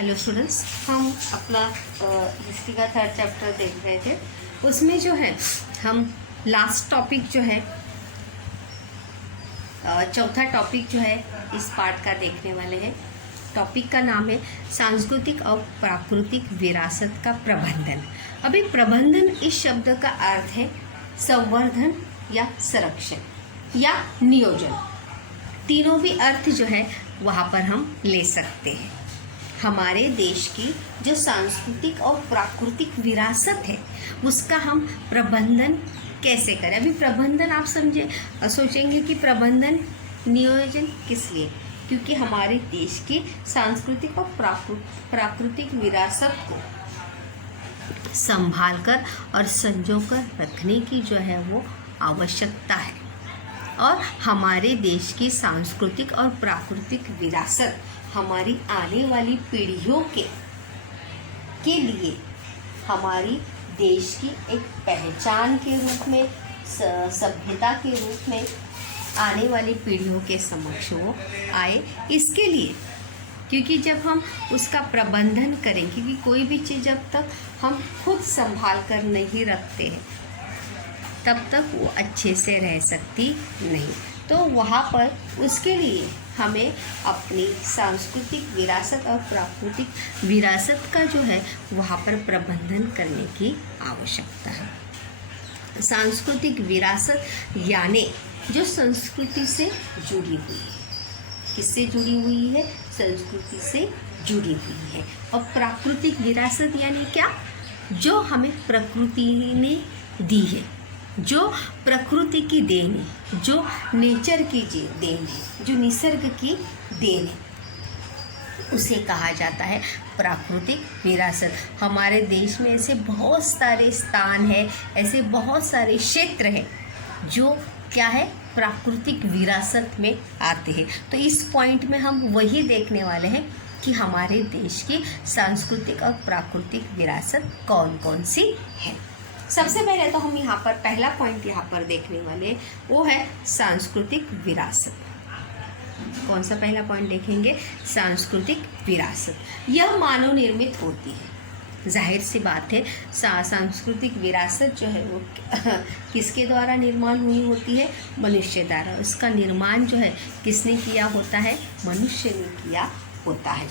Hello students, हम अपना history का थर्ड चैप्टर देख रहे थे। उसमें जो है हम लास्ट टॉपिक जो है चौथा टॉपिक जो है इस पार्ट का देखने वाले हैं। टॉपिक का नाम है सांस्कृतिक और प्राकृतिक विरासत का प्रबंधन। अभी प्रबंधन इस शब्द का अर्थ है संवर्धन या संरक्षण या नियोजन। तीनों भी अर्थ जो है वहाँ पर हम ले सकते हैं। हमारे देश की जो सांस्कृतिक और प्राकृतिक विरासत है उसका हम प्रबंधन कैसे करें। अभी प्रबंधन आप सोचेंगे कि प्रबंधन नियोजन किस लिए, क्योंकि हमारे देश की सांस्कृतिक और प्राकृतिक विरासत को संभाल कर और संजो कर रखने की जो है वो आवश्यकता है। और हमारे देश की सांस्कृतिक और प्राकृतिक विरासत हमारी आने वाली पीढ़ियों के लिए हमारी देश की एक पहचान के रूप में, सभ्यता के रूप में आने वाली पीढ़ियों के समक्ष वो आए। इसके लिए क्योंकि जब हम उसका प्रबंधन करें, क्योंकि कोई भी चीज़ जब तक हम खुद संभाल कर नहीं रखते हैं तब तक वो अच्छे से रह सकती नहीं। तो वहाँ पर उसके लिए हमें अपनी सांस्कृतिक विरासत और प्राकृतिक विरासत का जो है वहाँ पर प्रबंधन करने की आवश्यकता है। सांस्कृतिक विरासत यानी जो संस्कृति से जुड़ी हुई है। किससे जुड़ी हुई है? संस्कृति से जुड़ी हुई है। और प्राकृतिक विरासत यानी क्या? जो हमें प्रकृति ने दी है, जो प्रकृति की देन है, जो नेचर की देन है, जो निसर्ग की देन है, उसे कहा जाता है प्राकृतिक विरासत। हमारे देश में ऐसे बहुत सारे स्थान हैं, ऐसे बहुत सारे क्षेत्र हैं जो क्या है, प्राकृतिक विरासत में आते हैं। तो इस पॉइंट में हम वही देखने वाले हैं कि हमारे देश की सांस्कृतिक और प्राकृतिक विरासत कौन कौन सी है। सबसे पहले तो हम यहाँ पर पहला पॉइंट यहाँ पर देखने वाले वो है सांस्कृतिक विरासत। कौन सा पहला पॉइंट देखेंगे? सांस्कृतिक विरासत। यह मानव निर्मित होती है। जाहिर सी बात है, सांस्कृतिक विरासत जो है वो किसके द्वारा निर्माण हुई होती है? मनुष्य द्वारा। उसका निर्माण जो है किसने किया होता है? मनुष्य ने किया होता है।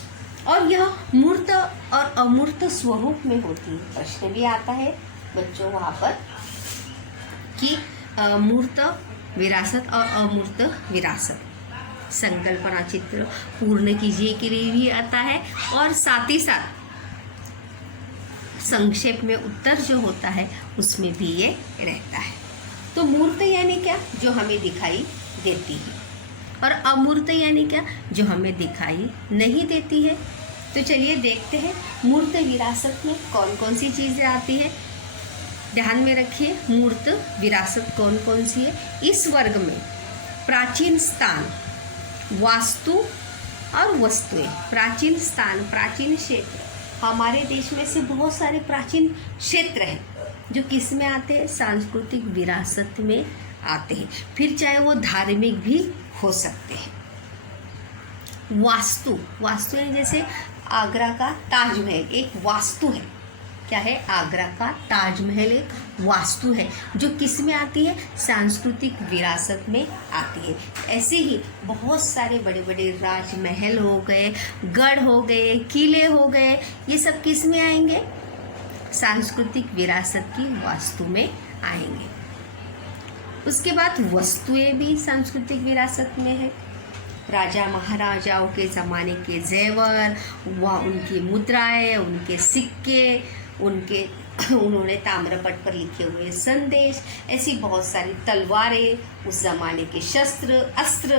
और यह मूर्त और अमूर्त स्वरूप में होती है। प्रश्न भी आता है बच्चों वहाँ पर कि मूर्त विरासत और अमूर्त विरासत संकल्पना चित्र पूर्ण कीजिए के लिए भी आता है, और साथ ही साथ संक्षेप में उत्तर जो होता है उसमें भी ये रहता है। तो मूर्त यानी क्या? जो हमें दिखाई देती है। और अमूर्त यानी क्या? जो हमें दिखाई नहीं देती है। तो चलिए देखते हैं मूर्त विरासत में कौन कौन सी चीज़ें आती है। ध्यान में रखिए, मूर्त विरासत कौन कौन सी है। इस वर्ग में प्राचीन स्थान, वास्तु और वस्तुएं। प्राचीन स्थान, प्राचीन क्षेत्र। हमारे देश में से बहुत सारे प्राचीन क्षेत्र हैं जो किस में आते हैं? सांस्कृतिक विरासत में आते हैं। फिर चाहे वो धार्मिक भी हो सकते हैं। वास्तु, वास्तु है जैसे आगरा का ताजमहल एक वास्तु है। क्या है? आगरा का ताजमहल एक वास्तु है जो किस में आती है? सांस्कृतिक विरासत में आती है। ऐसे ही बहुत सारे बड़े बड़े राजमहल हो गए, गढ़ हो गए, किले हो गए, ये सब किस में आएंगे? सांस्कृतिक विरासत की वास्तु में आएंगे। उसके बाद वस्तुएं भी सांस्कृतिक विरासत में है। राजा महाराजाओं के ज़माने के जेवर, वह उनकी मुद्राएं, उनके सिक्के, उन्होंने ताम्रपट पर लिखे हुए संदेश, ऐसी बहुत सारी तलवारें, उस ज़माने के शस्त्र अस्त्र,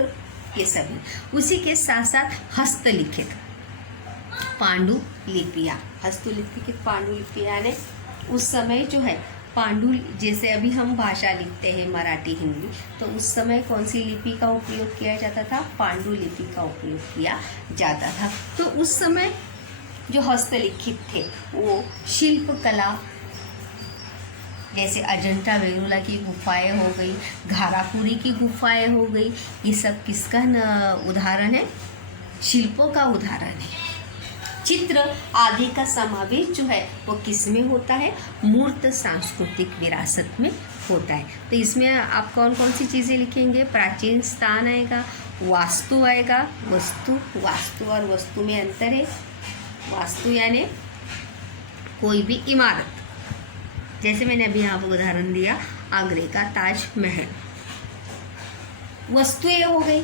ये सभी। उसी के साथ साथ हस्तलिखित पांडुलिपियाँ, हस्तलिखित पांडुलिपियाँ ने उस समय जो है जैसे अभी हम भाषा लिखते हैं मराठी हिंदी, तो उस समय कौन सी लिपि का उपयोग किया जाता था? पांडुलिपि का उपयोग किया जाता था। तो उस समय जो हस्तलिखित थे वो शिल्पकला, जैसे अजंता वेरुला की गुफाएं हो गई, घारापुरी की गुफाएं हो गई, ये सब किसका उदाहरण है? शिल्पों का उदाहरण है। चित्र आदि का समावेश जो है वो किस में होता है? मूर्त सांस्कृतिक विरासत में होता है। तो इसमें आप कौन कौन सी चीज़ें लिखेंगे? प्राचीन स्थान आएगा, वास्तु आएगा, वास्तु और वस्तु में अंतर है। वास्तु यानी कोई भी इमारत, जैसे मैंने अभी यहाँ पर उदाहरण दिया आगरे का ताजमहल, वस्तुएं हो गई।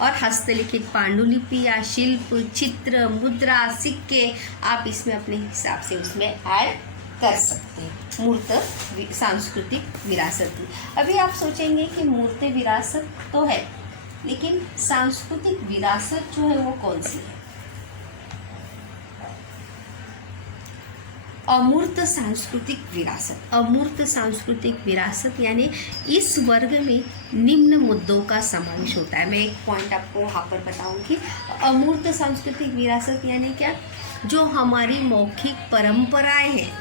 और हस्तलिखित पांडुलिपि या शिल्प, चित्र, मुद्रा, सिक्के, आप इसमें अपने हिसाब से उसमें ऐड कर सकते हैं मूर्त सांस्कृतिक विरासत में। अभी आप सोचेंगे कि मूर्त विरासत तो है, लेकिन सांस्कृतिक विरासत जो है वो कौन सी है? अमूर्त सांस्कृतिक विरासत। अमूर्त सांस्कृतिक विरासत यानी इस वर्ग में निम्न मुद्दों का समावेश होता है। मैं एक पॉइंट आपको वहाँ पर बताऊंगी। अमूर्त सांस्कृतिक विरासत यानी क्या? जो हमारी मौखिक परंपराएं हैं,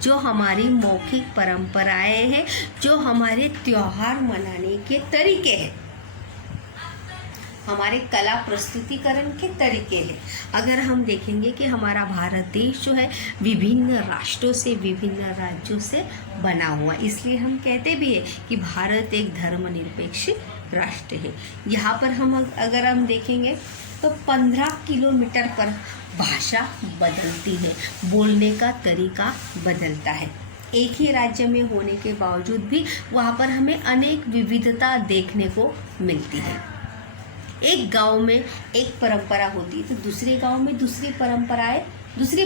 जो हमारी मौखिक परंपराएं हैं, जो हमारे त्योहार मनाने के तरीके हैं, हमारे कला प्रस्तुतिकरण के तरीके हैं। अगर हम देखेंगे कि हमारा भारत देश जो है विभिन्न राष्ट्रों से, विभिन्न राज्यों से बना हुआ, इसलिए हम कहते भी हैं कि भारत एक धर्मनिरपेक्ष राष्ट्र है। यहाँ पर अगर हम देखेंगे तो 15 किलोमीटर पर भाषा बदलती है, बोलने का तरीका बदलता है। एक ही राज्य में होने के बावजूद भी वहाँ पर हमें अनेक विविधता देखने को मिलती है। एक गांव में एक परंपरा होती है तो दूसरे गांव में दूसरी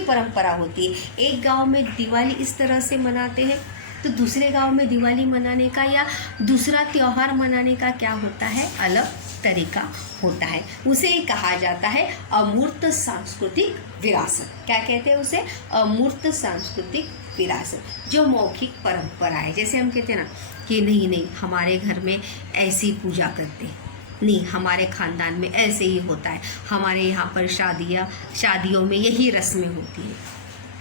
परंपरा होती है। एक गांव में दिवाली इस तरह से मनाते हैं तो दूसरे गांव में दिवाली मनाने का या दूसरा त्यौहार मनाने का क्या होता है? अलग तरीका होता है। उसे कहा जाता है अमूर्त सांस्कृतिक विरासत। क्या कहते हैं उसे? अमूर्त सांस्कृतिक विरासत। जो मौखिक परंपरा है, जैसे हम कहते हैं ना कि नहीं हमारे घर में ऐसी पूजा करते हैं, नहीं हमारे ख़ानदान में ऐसे ही होता है, हमारे यहाँ पर शादियों में यही रस्में होती है,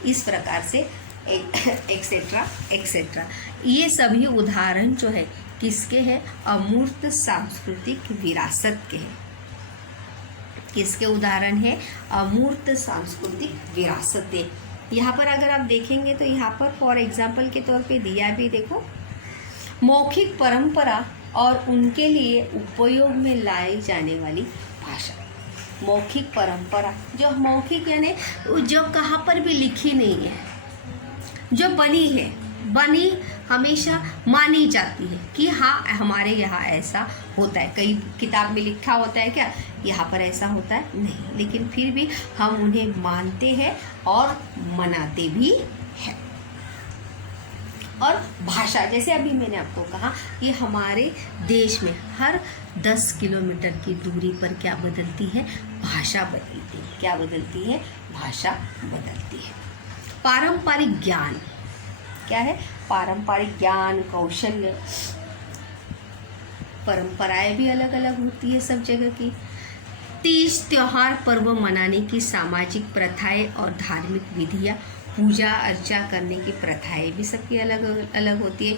इस प्रकार से एक्सेट्रा एक्सेट्रा। ये सभी उदाहरण जो है किसके हैं? अमूर्त सांस्कृतिक विरासत के हैं। किसके उदाहरण है? अमूर्त सांस्कृतिक विरासतें। यहाँ पर अगर आप देखेंगे तो यहाँ पर फॉर एग्जाम्पल के तौर पे दिया भी, देखो, मौखिक परंपरा और उनके लिए उपयोग में लाई जाने वाली भाषा। मौखिक परंपरा, जो मौखिक यानी जो कहाँ पर भी लिखी नहीं है, जो बनी हमेशा मानी जाती है कि हाँ हमारे यहाँ ऐसा होता है। कई किताब में लिखा होता है क्या यहाँ पर ऐसा होता है? नहीं, लेकिन फिर भी हम उन्हें मानते हैं और मनाते भी हैं। और भाषा, जैसे अभी मैंने आपको कहा कि हमारे देश में हर 10 किलोमीटर की दूरी पर क्या बदलती है? भाषा बदलती है। क्या बदलती है? भाषा बदलती है। पारंपरिक ज्ञान क्या है? पारंपरिक ज्ञान, कौशल्य, परंपराएं भी अलग अलग होती है सब जगह की। तीज त्योहार पर्व मनाने की सामाजिक प्रथाएं और धार्मिक विधियाँ, पूजा अर्चा करने की प्रथाएं भी सबकी अलग अलग होती है।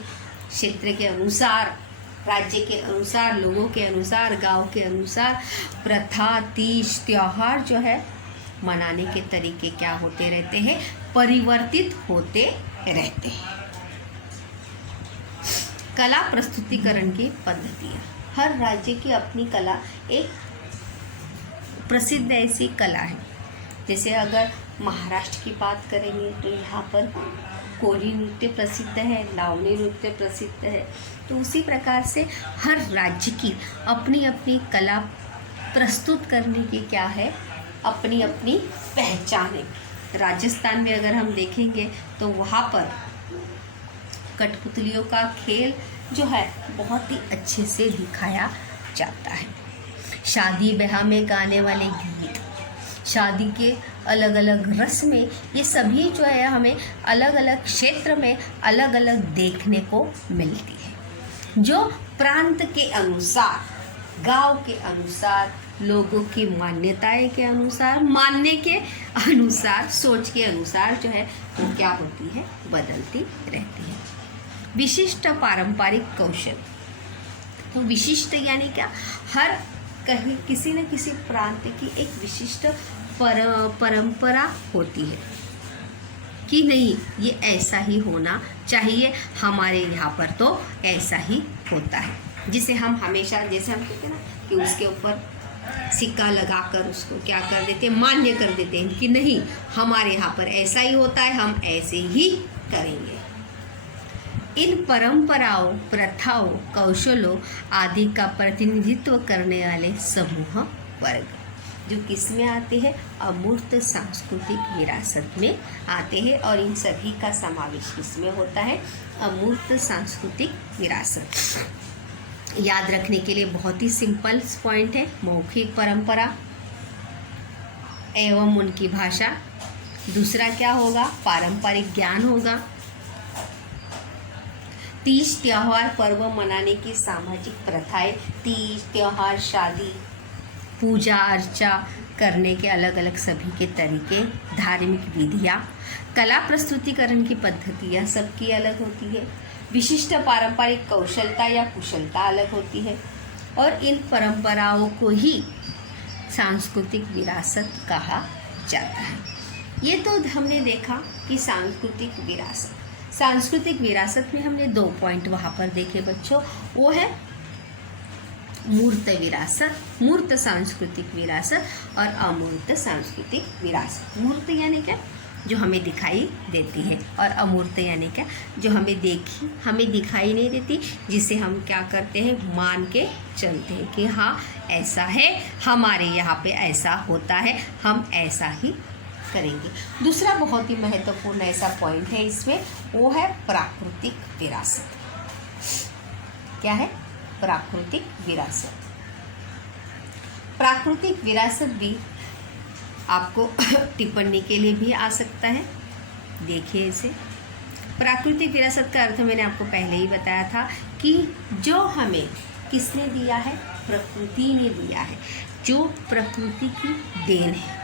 क्षेत्र के अनुसार, राज्य के अनुसार, लोगों के अनुसार, गांव के अनुसार प्रथा, तीज त्योहार जो है मनाने के तरीके क्या होते रहते हैं? परिवर्तित होते रहते हैं। कला प्रस्तुतिकरण की पद्धतियाँ, हर राज्य की अपनी कला, एक प्रसिद्ध ऐसी कला है। जैसे अगर महाराष्ट्र की बात करेंगे तो यहाँ पर कोली नृत्य प्रसिद्ध है, लावणी नृत्य प्रसिद्ध है। तो उसी प्रकार से हर राज्य की अपनी अपनी कला प्रस्तुत करने की क्या है? अपनी अपनी पहचान है। राजस्थान में अगर हम देखेंगे तो वहाँ पर कठपुतलियों का खेल जो है बहुत ही अच्छे से दिखाया जाता है। शादी ब्याह में गाने वाले गीत, शादी के अलग अलग रस्में, ये सभी जो है हमें अलग अलग क्षेत्र में अलग अलग देखने को मिलती है। जो प्रांत के अनुसार, गांव के अनुसार, लोगों की मान्यताएं के अनुसार, मानने के अनुसार, सोच के अनुसार जो है वो क्या होती है? बदलती रहती है। विशिष्ट पारंपरिक कौशल, तो विशिष्ट यानी क्या? हर कहीं किसी न किसी प्रांत की एक विशिष्ट परंपरा होती है कि नहीं ये ऐसा ही होना चाहिए, हमारे यहाँ पर तो ऐसा ही होता है, जिसे हम हमेशा, जैसे हम कहते हैं ना कि उसके ऊपर सिक्का लगाकर उसको क्या कर देते हैं, मान्य कर देते हैं कि नहीं हमारे यहाँ पर ऐसा ही होता है, हम ऐसे ही करेंगे। इन परंपराओं, प्रथाओं, कौशलों आदि का प्रतिनिधित्व करने वाले समूह वर्ग जो किस में आते हैं, अमूर्त सांस्कृतिक विरासत में आते हैं, और इन सभी का समावेश किसमें होता है, अमूर्त सांस्कृतिक विरासत। याद रखने के लिए बहुत ही सिंपल पॉइंट है, मौखिक परंपरा एवं उनकी भाषा। दूसरा क्या होगा, पारंपरिक ज्ञान होगा। तीज त्योहार पर्व मनाने की सामाजिक प्रथाएं, तीज त्योहार, शादी, पूजा अर्चा करने के अलग अलग सभी के तरीके, धार्मिक विधियाँ, कला प्रस्तुतिकरण की पद्धतियाँ सबकी अलग होती है, विशिष्ट पारंपरिक कौशलता या कुशलता अलग होती है, और इन परंपराओं को ही सांस्कृतिक विरासत कहा जाता है। ये तो हमने देखा कि सांस्कृतिक विरासत में हमने 2 पॉइंट वहाँ पर देखे बच्चों, वो है मूर्त विरासत, मूर्त सांस्कृतिक विरासत और अमूर्त सांस्कृतिक विरासत। मूर्त यानी क्या, जो हमें दिखाई देती है, और अमूर्त यानी क्या, जो हमें दिखाई नहीं देती, जिसे हम क्या करते हैं, मान के चलते हैं कि हाँ ऐसा है, हमारे यहाँ पे ऐसा होता है, हम ऐसा ही करेंगे। दूसरा बहुत ही महत्वपूर्ण ऐसा पॉइंट है इसमें, वो है प्राकृतिक विरासत। क्या है, प्राकृतिक विरासत। प्राकृतिक विरासत भी आपको टिप्पणी के लिए भी आ सकता है। देखिए इसे, प्राकृतिक विरासत का अर्थ मैंने आपको पहले ही बताया था कि जो हमें किसने दिया है, प्रकृति ने दिया है, जो प्रकृति की देन है,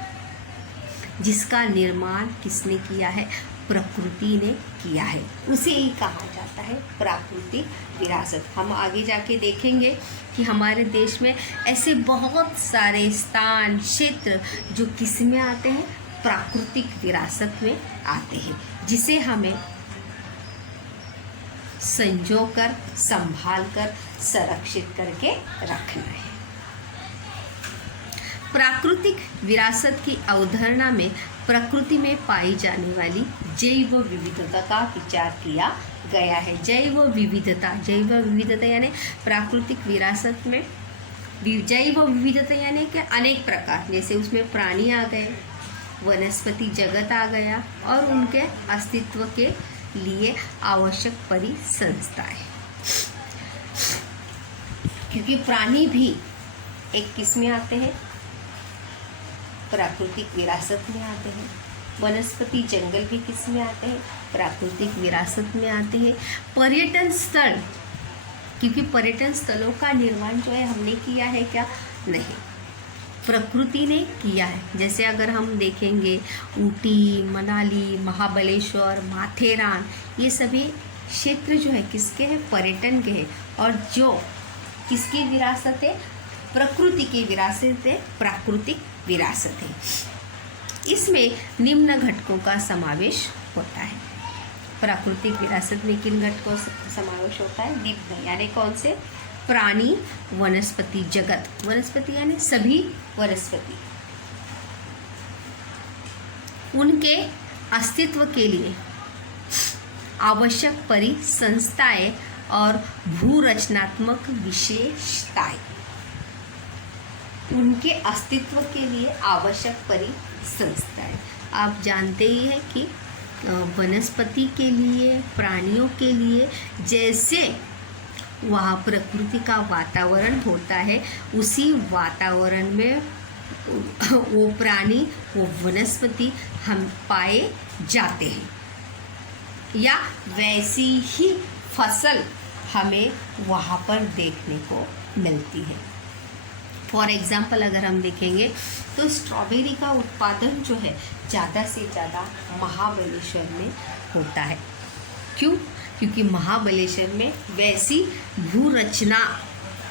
जिसका निर्माण किसने किया है, प्रकृति ने किया है, उसे ही कहा जाता है प्राकृतिक विरासत। हम आगे जाके देखेंगे कि हमारे देश में ऐसे बहुत सारे स्थान, क्षेत्र जो किस में आते हैं, प्राकृतिक विरासत में आते हैं, जिसे हमें संजोकर, संभाल कर, संरक्षित करके रखना है। प्राकृतिक विरासत की अवधारणा में प्रकृति में पाई जाने वाली जैव विविधता का विचार किया गया है। जैव विविधता यानी प्राकृतिक विरासत में जैव विविधता यानी कि अनेक प्रकार, जैसे उसमें प्राणी आ गए, वनस्पति जगत आ गया, और उनके अस्तित्व के लिए आवश्यक परिसंस्थाएं, क्योंकि प्राणी भी एक किस में आते हैं, प्राकृतिक विरासत में आते हैं। वनस्पति जंगल भी किस में आते हैं, प्राकृतिक विरासत में आते हैं। पर्यटन स्थल, क्योंकि पर्यटन स्थलों का निर्माण जो है हमने किया है क्या, नहीं, प्रकृति ने किया है। जैसे अगर हम देखेंगे ऊटी, मनाली, महाबलेश्वर, माथेरान, ये सभी क्षेत्र जो है किसके हैं, पर्यटन के हैं, और जो किसकी विरासत है, प्रकृति की विरासत है, प्राकृतिक विरासत है। इसमें निम्न घटकों का समावेश होता है। प्राकृतिक विरासत में किन घटकों का समावेश होता है, निम्न यानी कौन से, प्राणी, वनस्पति जगत, वनस्पति यानी सभी वनस्पति, उनके अस्तित्व के लिए आवश्यक परिसंस्थाएं और भूरचनात्मक विशेषताएं, उनके अस्तित्व के लिए आवश्यक परिसंस्थाएं। आप जानते ही हैं कि वनस्पति के लिए, प्राणियों के लिए जैसे वहाँ प्रकृति का वातावरण होता है, उसी वातावरण में वो प्राणी, वो वनस्पति हम पाए जाते हैं, या वैसी ही फसल हमें वहाँ पर देखने को मिलती है। फॉर एग्ज़ाम्पल अगर हम देखेंगे तो स्ट्रॉबेरी का उत्पादन जो है ज़्यादा से ज़्यादा महाबलेश्वर में होता है। क्यों? क्योंकि महाबलेश्वर में वैसी भूरचना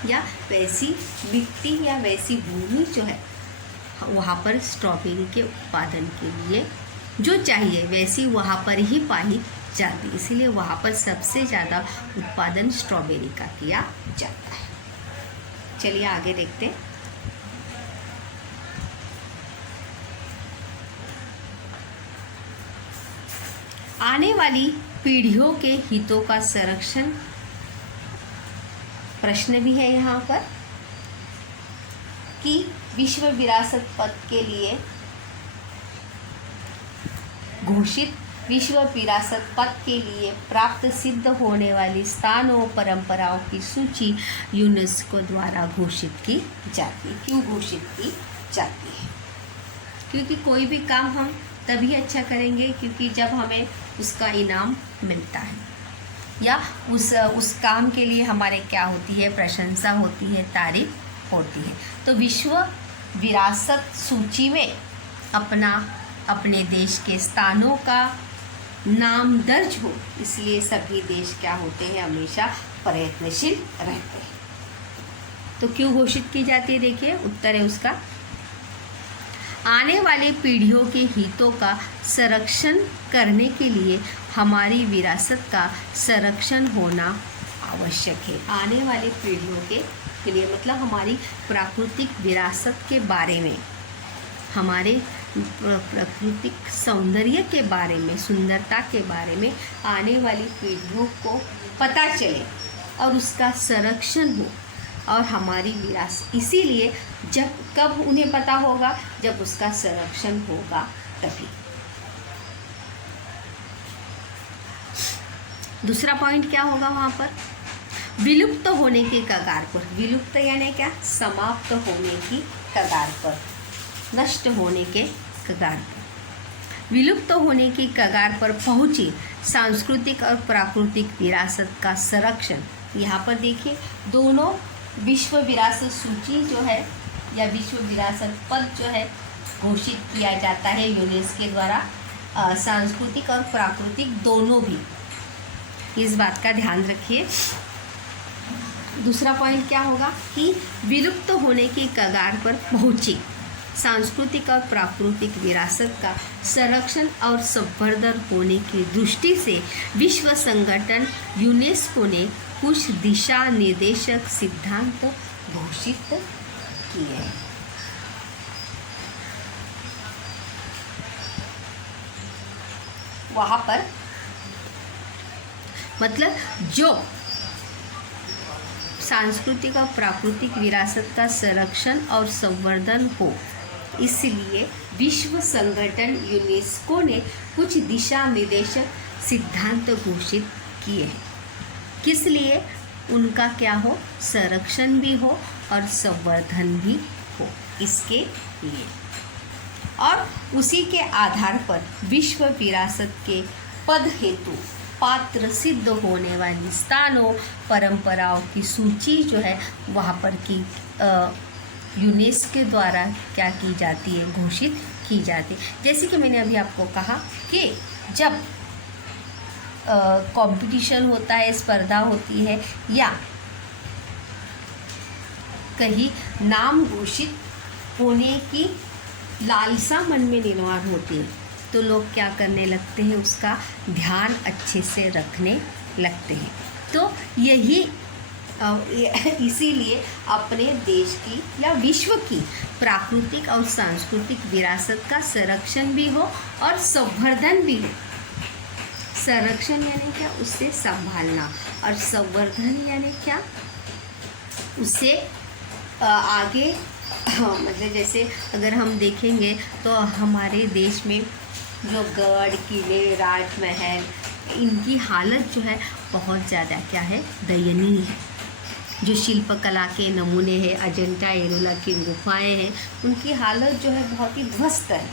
या वैसी मिट्टी या वैसी भूमि जो है वहाँ पर स्ट्रॉबेरी के उत्पादन के लिए जो चाहिए वैसी वहाँ पर ही पाई जाती, इसीलिए वहाँ पर सबसे ज़्यादा उत्पादन स्ट्रॉबेरी का किया जाता है। चलिए आगे देखते हैं। आने वाली पीढ़ियों के हितों का संरक्षण, प्रश्न भी है यहाँ पर कि विश्व विरासत पद के लिए घोषित विश्व विरासत पद के लिए प्राप्त सिद्ध होने वाली स्थानों परंपराओं की सूची यूनेस्को द्वारा घोषित की जाती है। क्यों घोषित की जाती है? क्योंकि कोई भी काम हम तभी अच्छा करेंगे क्योंकि जब हमें उसका इनाम मिलता है या उस काम के लिए हमारे क्या होती है, प्रशंसा होती है, तारीफ होती है। तो विश्व विरासत सूची में अपने देश के स्थानों का नाम दर्ज हो, इसलिए सभी देश क्या होते हैं, हमेशा प्रयत्नशील रहते हैं। तो क्यों घोषित की जाती है? देखिए उत्तर है उसका, आने वाली पीढ़ियों के हितों का संरक्षण करने के लिए हमारी विरासत का संरक्षण होना आवश्यक है। आने वाली पीढ़ियों के लिए मतलब हमारी प्राकृतिक विरासत के बारे में, हमारे प्राकृतिक सौंदर्य के बारे में, सुंदरता के बारे में आने वाली पीढ़ियों को पता चले और उसका संरक्षण हो और हमारी विरासत, इसीलिए कब उन्हें पता होगा, जब उसका संरक्षण होगा तभी। दूसरा पॉइंट क्या होगा वहाँ पर? विलुप्त होने के कगार पर। विलुप्त यानी क्या? समाप्त होने की कगार पर, नष्ट होने के कगार पर। विलुप्त होने की कगार पर पहुंची सांस्कृतिक और प्राकृतिक विरासत का संरक्षण। यहाँ पर देखिए दोनों विश्व विरासत सूची जो है या विश्व विरासत पद जो है घोषित किया जाता है यूनेस्को द्वारा, सांस्कृतिक और प्राकृतिक दोनों भी, इस बात का ध्यान रखिए। दूसरा पॉइंट क्या होगा कि विलुप्त होने की कगार पर पहुंची सांस्कृतिक और प्राकृतिक विरासत का संरक्षण और संवर्धन होने की दृष्टि से विश्व संगठन यूनेस्को ने कुछ दिशा निर्देशक सिद्धांत घोषित किए हैं। वहाँ पर मतलब जो सांस्कृतिक और प्राकृतिक विरासत का संरक्षण और संवर्धन हो, इसलिए विश्व संगठन यूनेस्को ने कुछ दिशा निर्देशक सिद्धांत घोषित किए हैं। किस लिए? उनका क्या हो, संरक्षण भी हो और संवर्धन भी हो, इसके लिए। और उसी के आधार पर विश्व विरासत के पद हेतु पात्र सिद्ध होने वाली स्थानों परंपराओं की सूची जो है वहाँ पर की यूनेस्को द्वारा क्या की जाती है, घोषित की जाती है। जैसे कि मैंने अभी आपको कहा कि जब कंपटीशन होता है, स्पर्धा होती है या कहीं नाम घोषित होने की लालसा मन में निर्माण होती है, तो लोग क्या करने लगते हैं, उसका ध्यान अच्छे से रखने लगते हैं। तो यही इसीलिए अपने देश की या विश्व की प्राकृतिक और सांस्कृतिक विरासत का संरक्षण भी हो और संवर्धन भी हो। संरक्षण यानी क्या? उससे संभालना, और संवर्धन यानी क्या? उससे आगे मतलब जैसे अगर हम देखेंगे तो हमारे देश में जो गढ़, किले, राजमहल, इनकी हालत जो है बहुत ज़्यादा क्या है, दयनीय है। जो शिल्पकला के नमूने हैं, अजंता एलोरा की गुफाएं हैं, उनकी हालत जो है बहुत ही ध्वस्त है।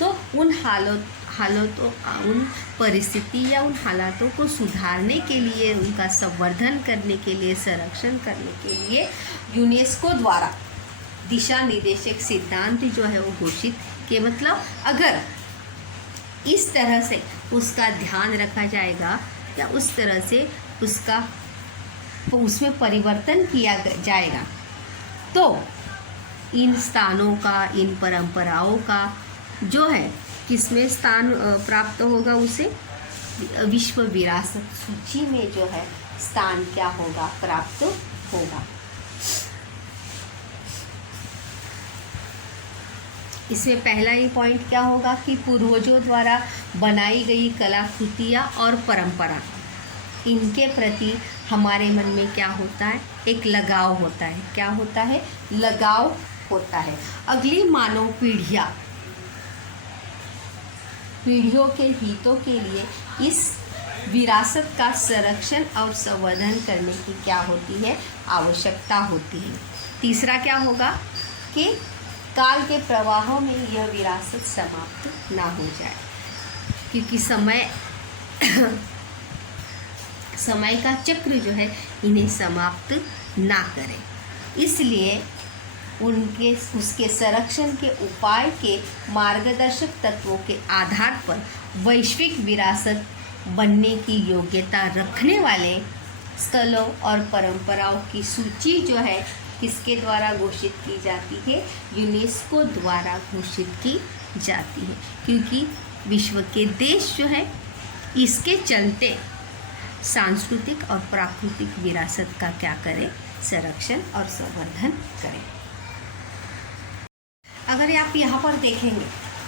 तो उन हालतों उन परिस्थिति या उन हालातों को सुधारने के लिए, उनका संवर्धन करने के लिए, संरक्षण करने के लिए यूनेस्को द्वारा दिशा निर्देशक सिद्धांत जो है वो घोषित किए। मतलब अगर इस तरह से उसका ध्यान रखा जाएगा या उस तरह से उसमें परिवर्तन किया जाएगा तो इन स्थानों का, इन परंपराओं का जो है किसमें स्थान प्राप्त होगा, उसे विश्व विरासत सूची में जो है स्थान क्या होगा, प्राप्त होगा। इसमें पहला ही पॉइंट क्या होगा कि पूर्वजों द्वारा बनाई गई कलाकृतियाँ और परंपरा, इनके प्रति हमारे मन में क्या होता है, एक लगाव होता है। क्या होता है, लगाव होता है। अगली मानव पीढ़ियों के हितों के लिए इस विरासत का संरक्षण और संवर्धन करने की क्या होती है, आवश्यकता होती है। तीसरा क्या होगा कि काल के प्रवाहों में यह विरासत समाप्त ना हो जाए, क्योंकि समय का चक्र जो है इन्हें समाप्त ना करे। इसलिए उसके संरक्षण के उपाय के मार्गदर्शक तत्वों के आधार पर वैश्विक विरासत बनने की योग्यता रखने वाले स्थलों और परंपराओं की सूची जो है किसके द्वारा घोषित की जाती है, यूनेस्को द्वारा घोषित की जाती है। क्योंकि विश्व के देश जो है इसके चलते सांस्कृतिक और प्राकृतिक विरासत का क्या करें, संरक्षण और संवर्धन करें। अगर आप यहाँ पर देखेंगे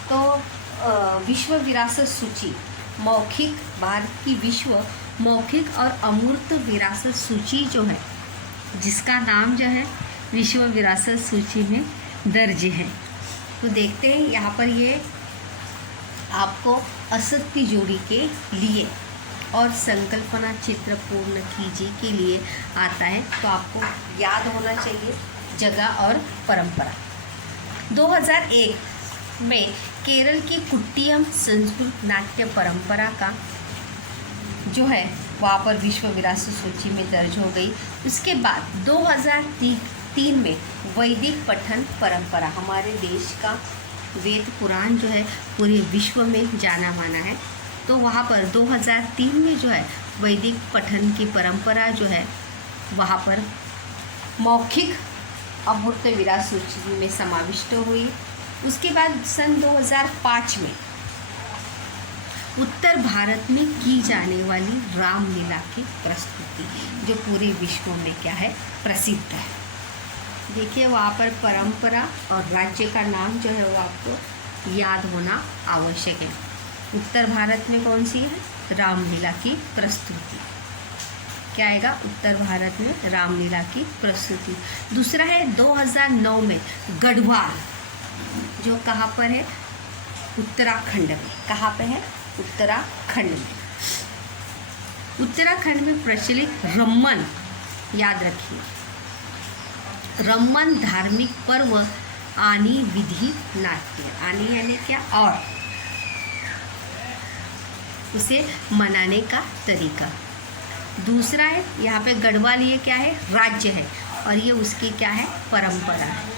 तो विश्व विरासत सूची मौखिक, भारत की विश्व मौखिक और अमूर्त विरासत सूची जो है, जिसका नाम जो है विश्व विरासत सूची में दर्ज है। तो देखते हैं यहाँ पर ये आपको असत्य जोड़ी के लिए और संकल्पना चित्र पूर्ण कीजिए के लिए आता है। तो आपको याद होना चाहिए जगह और परंपरा। 2001 में केरल की कुट्टियम संस्कृत नाट्य परंपरा का जो है वहाँ पर विश्व विरासत सूची में दर्ज हो गई। उसके बाद 2003 में वैदिक पठन परंपरा, हमारे देश का वेद पुराण जो है पूरे विश्व में जाना माना है। तो वहाँ पर 2003 में जो है वैदिक पठन की परंपरा जो है वहाँ पर मौखिक अमूर्त विरासत सूची में समाविष्ट हुई। उसके बाद सन 2005 में उत्तर भारत में की जाने वाली रामलीला की प्रस्तुति जो पूरे विश्व में क्या है, प्रसिद्ध है। देखिए वहाँ पर परंपरा और राज्य का नाम जो है वो आपको याद होना आवश्यक है। उत्तर भारत में कौन सी है, रामलीला की प्रस्तुति। क्या आएगा, उत्तर भारत में रामलीला की प्रस्तुति। दूसरा है 2009 में गढ़वाल, जो कहाँ पर है, उत्तराखंड में। कहाँ पे है, उत्तराखंड में। उत्तराखंड में प्रचलित रम्मन, याद रखिए, रम्मन धार्मिक पर्व आनी विधि नाट्य, आनी यानी क्या, और उसे मनाने का तरीका। दूसरा है यहाँ पे गढ़वाल, ये क्या है, राज्य है, और ये उसकी क्या है, परंपरा है।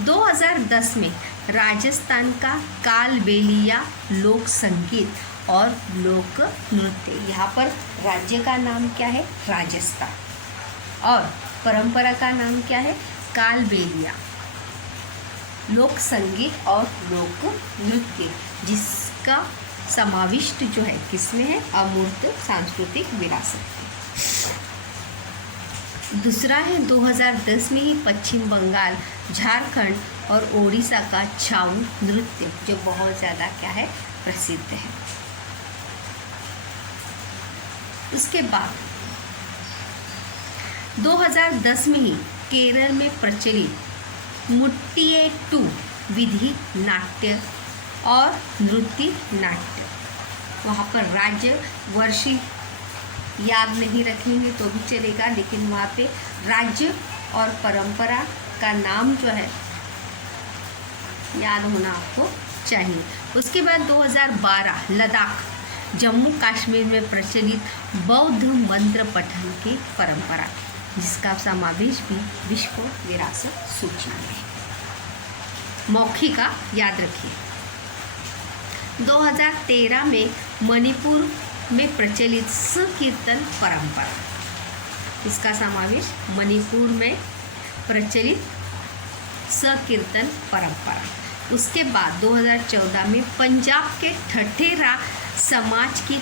2010 में राजस्थान का कालबेलिया लोक संगीत और लोक नृत्य, यहाँ पर राज्य का नाम क्या है, राजस्थान, और परंपरा का नाम क्या है, कालबेलिया लोक संगीत और लोक नृत्य, जिसका समाविष्ट जो है किसमें है, अमूर्त सांस्कृतिक विरासत। दूसरा है 2010 में ही पश्चिम बंगाल, झारखंड और ओडिशा का छाऊ नृत्य, जो बहुत ज़्यादा क्या है, प्रसिद्ध है। उसके बाद 2010 में ही केरल में प्रचलित मुट्टियेट्टू विधि नाट्य और नृत्य नाट्य, वहाँ पर राज्य वर्ष याद नहीं रखेंगे तो भी चलेगा, लेकिन वहाँ पे राज्य और परंपरा का नाम जो है याद होना आपको चाहिए। उसके बाद 2012 लद्दाख, जम्मू कश्मीर में प्रचलित बौद्ध मंत्र पठन की परंपरा, जिसका समावेश भी विश्व विरासत सूची में है। मौखिका याद रखिए। 2013 में मणिपुर में प्रचलित संकीर्तन परंपरा, इसका समावेश मणिपुर में प्रचलित संकीर्तन परंपरा। उसके बाद 2014 में पंजाब के ठठेरा समाज की